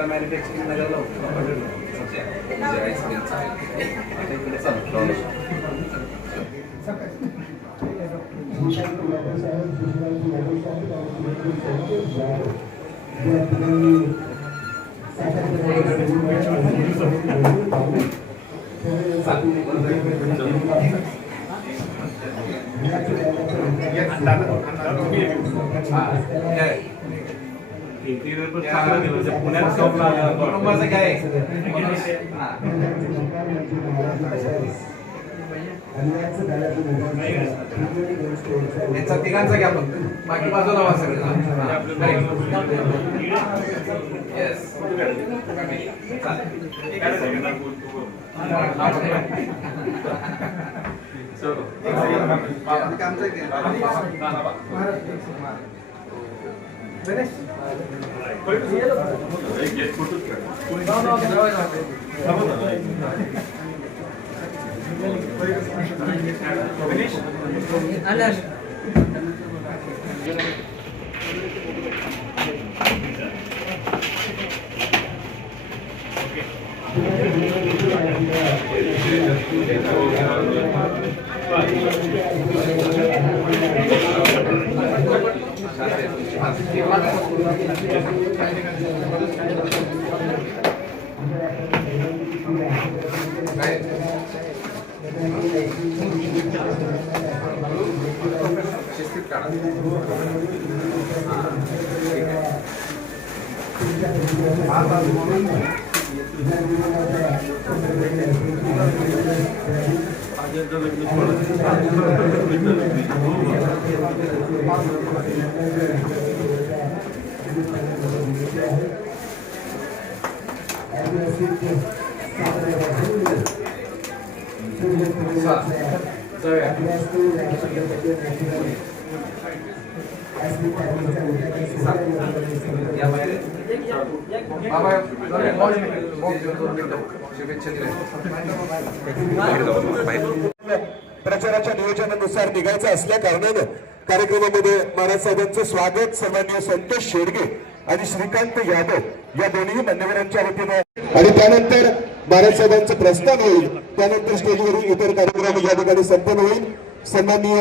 Manufacturing नगरला पुण्यात तिघांचा घ्या पण बाकी बाजूला वा सगळे प्रचाराच्या नियोजनानुसार निघायचं असल्या कारणानं कार्यक्रमामध्ये महाराज साहेबांचं स्वागत सन्माननीय संतोष शेडगे आणि श्रीकांत यादव या दोन्ही मान्यवरांच्या वतीने आणि त्यानंतर महाराज साहेबांचं प्रस्थान होईल. त्यानंतर स्टेजवरून इतर कार्यक्रम या ठिकाणी संपन्न होईल. सन्माननीय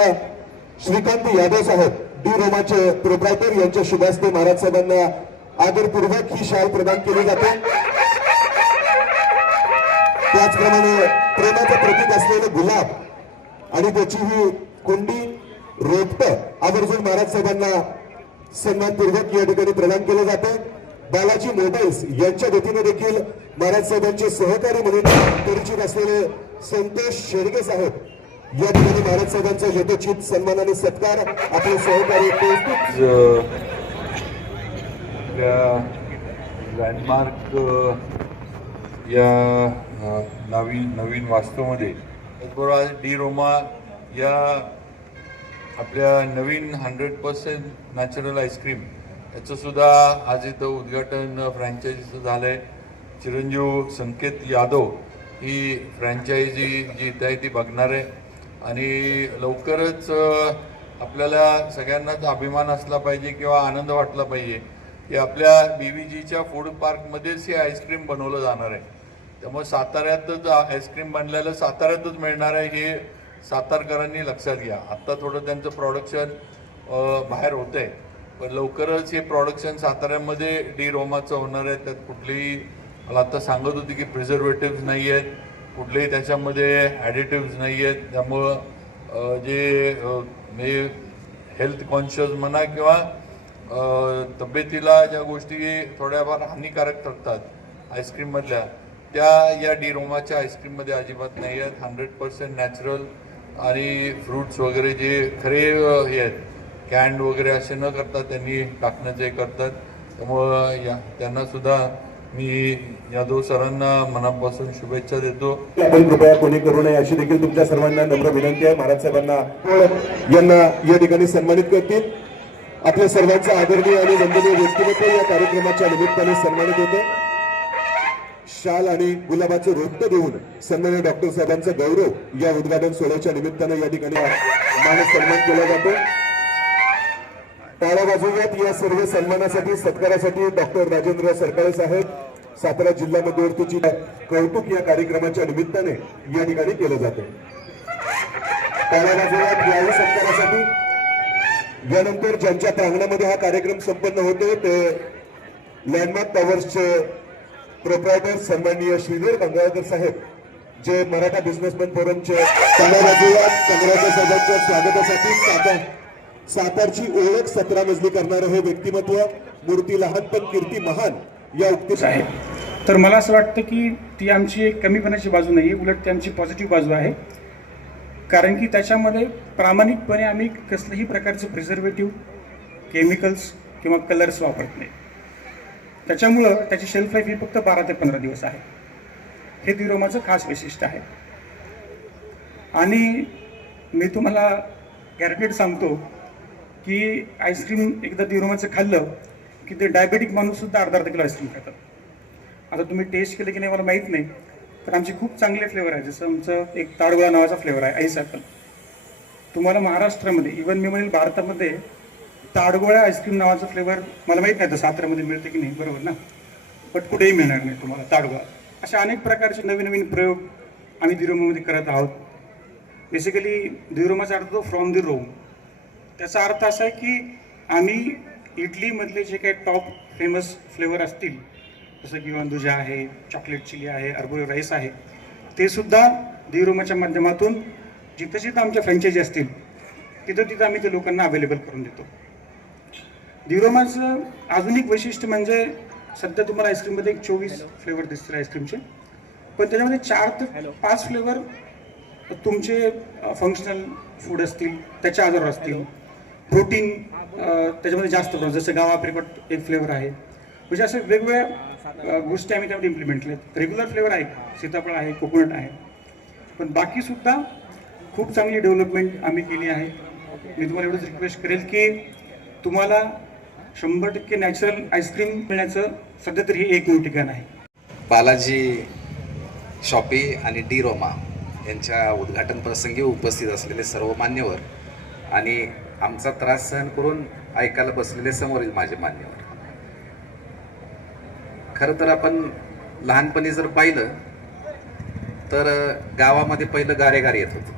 श्रीकांत यादव साहेब डी रोमाचे प्रोप्रायटर यांच्या शुभ हस्ते महाराज साहेबांना आदरपूर्वक ही शाल प्रदान केली जाते. त्याचप्रमाणे प्रेमाचं प्रतीक असलेलं गुलाब आणि त्याची ही कुंडी रोपट आवर्जून महाराज साहेबांना सन्मानपूर्वक या ठिकाणी प्रदान केलं जातं. बालाजी मोबाईल्स यांच्या वतीने देखील महाराज साहेबांचे सहकारी म्हणून परिचित असलेले संतोष शेडगे साहेब या ठिकाणी महाराज साहेबांचा यथोचित सन्मान आणि सत्कार आपले सहकारी लँडमार्क या नवीन वास्तूमध्ये त्याचबरोबर डी रोमा या आपल्या नवीन 100% नॅचरल आईस्क्रीम याचं सुद्धा आज इथं उद्घाटन फ्रँचायझीचं झालं आहे. चिरंजीव संकेत यादव ही फ्रँचायझी जी इथं आहे ती बघणार आहे आणि लवकरच आपल्याला सगळ्यांनाच अभिमान असला पाहिजे किंवा आनंद वाटला पाहिजे की आपल्या BVGच्या फूड पार्कमध्येच हे आईस्क्रीम बनवलं जाणार आहे. त्यामुळे साताऱ्यातच आईस्क्रीम बनलेलं साताऱ्यातच मिळणार आहे हे सातारकरांनी लक्षात घ्या. आत्ता थोडं त्यांचं प्रोडक्शन बाहेर होतं आहे, पण लवकरच हे प्रोडक्शन साताऱ्यामध्ये डी रोमाचं होणार आहे. त्यात कुठलीही, मला आत्ता सांगत होती की प्रिझर्वेटिव्ज नाही आहेत, कुठलेही त्याच्यामध्ये ॲडिटिव्ज नाही आहेत. त्यामुळं जे म्हणजे हेल्थ कॉन्शियस म्हणा किंवा तब्येतीला ज्या गोष्टी थोड्याफार हानिकारक ठरतात आईस्क्रीममधल्या, त्या या डी रोमाच्या आईस्क्रीममध्ये अजिबात नाही आहेत. 100% नॅचरल आणि फ्रूट्स वगैरे जे खरे हे आहेत, कॅन्ड वगैरे असे न करता त्यांनी टाकण्याचं हे करतात. त्यामुळं त्यांनासुद्धा मी यादव सरांना मनापासून शुभेच्छा देतो. आपण कृपया कोणी करू नये अशी देखील तुमच्या सर्वांना नम्र विनंती आहे. महाराज साहेबांना यांना या ठिकाणी सन्मानित करतील. आपल्या सर्वांचं आदरणीय आणि वंदनीय व्यक्तिमत्व या कार्यक्रमाच्या निमित्ताने सन्मानित होतं. शाल आणि गुलाबाचं रोपटं देऊन सन्माननीय डॉक्टर साहेबांचा गौरव या उद्घाटन सोहळ्याच्या निमित्तानं या ठिकाणी मान सन्मान केला जातो. टाळ्या वाजवूयात या सर्व सन्मानासाठी, सत्कारासाठी डॉक्टर राजेंद्र सरकाळे साहेब, सातारा जिल्हा मध्यवर्तीची कौतुक या कार्यक्रमाच्या निमित्ताने या ठिकाणी केलं जाते. टाळ्या वाजवूयात याही सत्कारासाठी. यानंतर ज्यांच्या प्रांगणामध्ये हा कार्यक्रम संपन्न होतो ते लँडमार्क टॉवर्सचे प्रोप्रायटर सन्माननीय श्रीधर गंगाधर साहेब, जे मराठा बिझनेसमॅन फोरमचे टाळ्या वाजवूयात कंगराच्या साहेबांच्या स्वागतासाठी. सातारची ओळख 17 मजली करणारं हे व्यक्तिमत्व, मूर्ती लहान पण कीर्ती महान या उक्तीच आहे. तर मला असं वाटतं की ती आमची एक कमीपणाची बाजू नाही आहे, उलट ती आमची पॉझिटिव्ह बाजू आहे. कारण की त्याच्यामध्ये प्रामाणिकपणे आम्ही कसल्याही प्रकारचे प्रिझर्वेटिव्ह, केमिकल्स किंवा कलर्स वापरत नाही. त्याच्यामुळं त्याची शेल्फ लाईफ ही फक्त 12 ते 15 दिवस आहे. हे डी रोमाचं खास वैशिष्ट्य आहे. आणि मी तुम्हाला गॅरंटेड सांगतो की आईस्क्रीम एकदा डी रोमाचं खाल्लं की ते डायबेटिक माणूससुद्धा अर्धा किलो आईस्क्रीम खातात. आता तुम्ही टेस्ट केलं की नाही मला माहीत नाही, तर आमचे खूप चांगले फ्लेवर आहे. जसं आमचं एक ताडगोळा नावाचा फ्लेवर आहे, आईस ॲपल. तुम्हाला महाराष्ट्रामध्ये, इवन मी म्हणेल भारतामध्ये, ताडगोळा आईस्क्रीम नावाचं फ्लेवर मला माहीत नाही तर साताऱ्यामध्ये मिळतं की नाही, बरोबर ना, बट कुठेही मिळणार नाही तुम्हाला ताडगोळा. अशा अनेक प्रकारचे नवीन नवीन प्रयोग आम्ही डी रोमामध्ये करत आहोत. बेसिकली डी रोमाचा अर्थ तो फ्रॉम दी रोम. त्याचा अर्थ असा आहे की आम्ही इडलीमधले जे काही टॉप फेमस फ्लेवर असतील, जसं की अंदुजा आहे, चॉकलेट चिली आहे, अर्बोरो राईस आहे, ते सुद्धा डी रोमाच्या माध्यमातून जिथं जिथं आमच्या फ्रँचायझी असतील तिथं तिथं आम्ही ते लोकांना अवेलेबल करून देतो. डी रोमाचं अजून एक वैशिष्ट्य म्हणजे सध्या तुम्हाला आईस्क्रीममध्ये 24 फ्लेवर दिसतील आईस्क्रीमचे, पण त्याच्यामध्ये 4 ते 5 फ्लेवर तुमचे फंक्शनल फूड असतील, त्याच्या आधारावर असतील. प्रोटीन त्याच्यामध्ये जास्त प्रमाणात, जसं गावा अप्रिकॉट एक फ्लेवर आहे. म्हणजे असे वेगवेगळ्या गोष्टी आम्ही त्यामध्ये इम्प्लिमेंट केल्यात. रेग्युलर फ्लेवर आहे, सीताफळ आहे, कोकोनट आहे, पण बाकीसुद्धा खूप चांगली डेव्हलपमेंट आम्ही केली आहे. मी तुम्हाला एवढंच रिक्वेस्ट करेल की तुम्हाला 100% नॅचरल आईस्क्रीम मिळण्याचं सध्या तरी हे एकमेव ठिकाण आहे. बालाजी शॉपी आणि डी रोमा यांच्या उद्घाटन प्रसंगी उपस्थित असलेले सर्व मान्यवर आणि आमचा त्रास सहन करून ऐकायला बसलेले समोरील माझे मान्यवर. खरं तर आपण लहानपणी जर पाहिलं तर गावामध्ये पहिलं गारेगार येत होतं.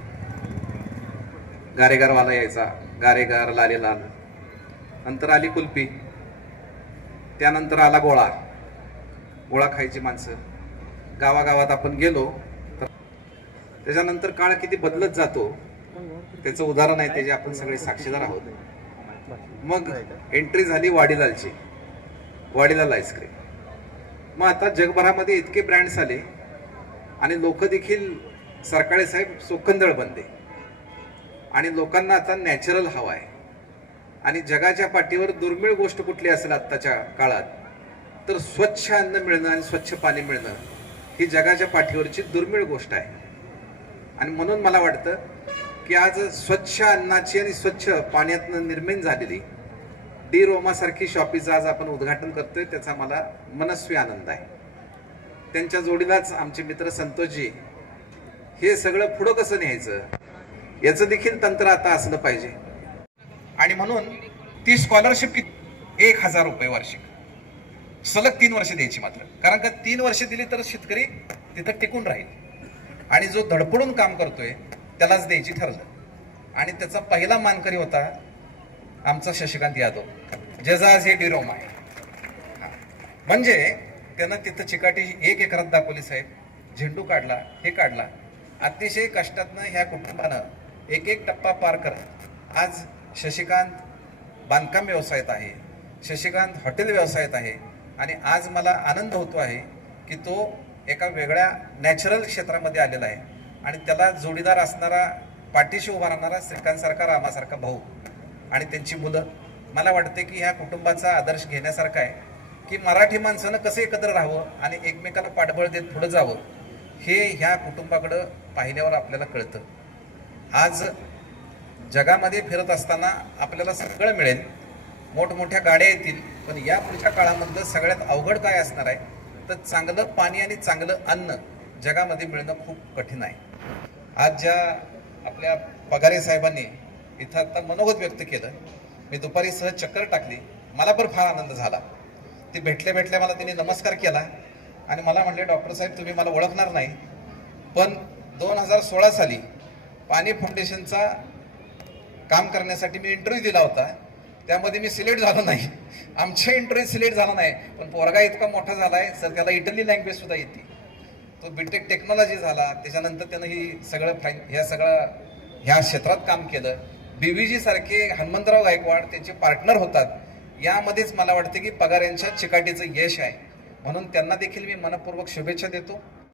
गारेगारवाला यायचा, गारेगार लाले लाल. नंतर आली कुल्फी, त्यानंतर आला गोळा. गोळा खायची माणसं. गावागावात आपण गेलो तर त्याच्यानंतर काळ किती बदलत जातो त्याचं उदाहरण आहे, त्याचे आपण सगळे साक्षीदार आहोत. मग एंट्री झाली वाडीलालची, वाडीलाल आईस्क्रीम. मग आता जगभरामध्ये इतके ब्रँड्स आले आणि लोक देखील सरकाळे साहेब चोखंदळ बनले आणि लोकांना आता नॅचरल हवा आहे. आणि जगाच्या पाठीवर दुर्मिळ गोष्ट कुठली असेल आत्ताच्या काळात तर स्वच्छ अन्न मिळणं आणि स्वच्छ पाणी मिळणं ही जगाच्या पाठीवरची दुर्मिळ गोष्ट आहे. आणि म्हणून मला वाटतं की आज स्वच्छ अन्नाची आणि स्वच्छ पाण्यातनं निर्माण झालेली डी रोमासारखी शॉपीचं आज आपण उद्घाटन करतोय, त्याचा मला मनस्वी आनंद आहे. त्यांच्या जोडीलाच आमचे मित्र संतोषजी, हे सगळं पुढं कसं न्यायचं याचं देखील तंत्र आता असलं पाहिजे. आणि म्हणून ती स्कॉलरशिप किती 1000 रुपये वार्षिक, सलग 3 वर्ष द्यायची मात्र. कारण का 3 वर्ष दिली तर शेतकरी तिथं टिकून राहील आणि जो धडपडून काम करतोय त्यालाच द्यायची ठरलं आणि त्याचा पहिला मानकरी होता आमचा शशिकांत यादव, ज्याचा आज हे डिरोमा आहे. म्हणजे त्यानं तिथं चिकाटी 1 एकरात दाखवली साहेब, झेंडू काढला, हे काढला. अतिशय कष्टातनं ह्या कुटुंबानं एक एक टप्पा पार करत आज शशिकांत बांधकाम व्यवसायात आहे, शशिकांत हॉटेल व्यवसायात आहे आणि आज मला आनंद होतो आहे की तो एका वेगळ्या नॅचरल क्षेत्रामध्ये आलेला आहे आणि त्याला जोडीदार असणारा, पाठीशी उभा राहणारा श्रीकांतसारखा, रामासारखा भाऊ आणि त्यांची मुलं. मला वाटते की ह्या कुटुंबाचा आदर्श घेण्यासारखा आहे की मराठी माणसानं कसं एकत्र राहावं आणि एकमेकाला पाठबळ देत पुढे जावं, हे ह्या कुटुंबाकडं पाहिल्यावर आपल्याला कळतं. आज जगामध्ये फिरत असताना आपल्याला सगळं मिळेल, मोठमोठ्या गाड्या येतील, पण या पुढच्या काळामधलं सगळ्यात अवघड काय असणार आहे तर चांगलं पाणी आणि चांगलं अन्न जगामध्ये मिळणं खूप कठीण आहे. आज ज्या आपल्या पगारे साहेबांनी इथं आता मनोगत व्यक्त केलं, मी दुपारी सहज चक्कर टाकली, मला पण फार आनंद झाला. ते भेटल्या मला त्यांनी नमस्कार केला आणि मला म्हणले, डॉक्टर साहेब तुम्ही मला ओळखणार नाही, पण 2016 साली पाणी फाउंडेशनचा काम करण्यासाठी मी इंटरव्ह्यू दिला होता, त्यामध्ये मी सिलेक्ट झालो नाही. आमच्या इंटरव्ह्यू सिलेक्ट झाला नाही, पण पोरगा इतका मोठा झाला आहे सर, त्याला इटली लँग्वेज सुद्धा येते. तो बीटेक टेक्नॉलॉजी झाला, त्याच्यानंतर त्यानं ह्या क्षेत्रात काम केलं. BVG सारखे हनुमंतराव गायकवाड त्यांचे पार्टनर होतात. यामध्येच मला वाटते की पगार यांच्या चिकाटीचं यश आहे, म्हणून त्यांना देखील मी मनपूर्वक शुभेच्छा देतो.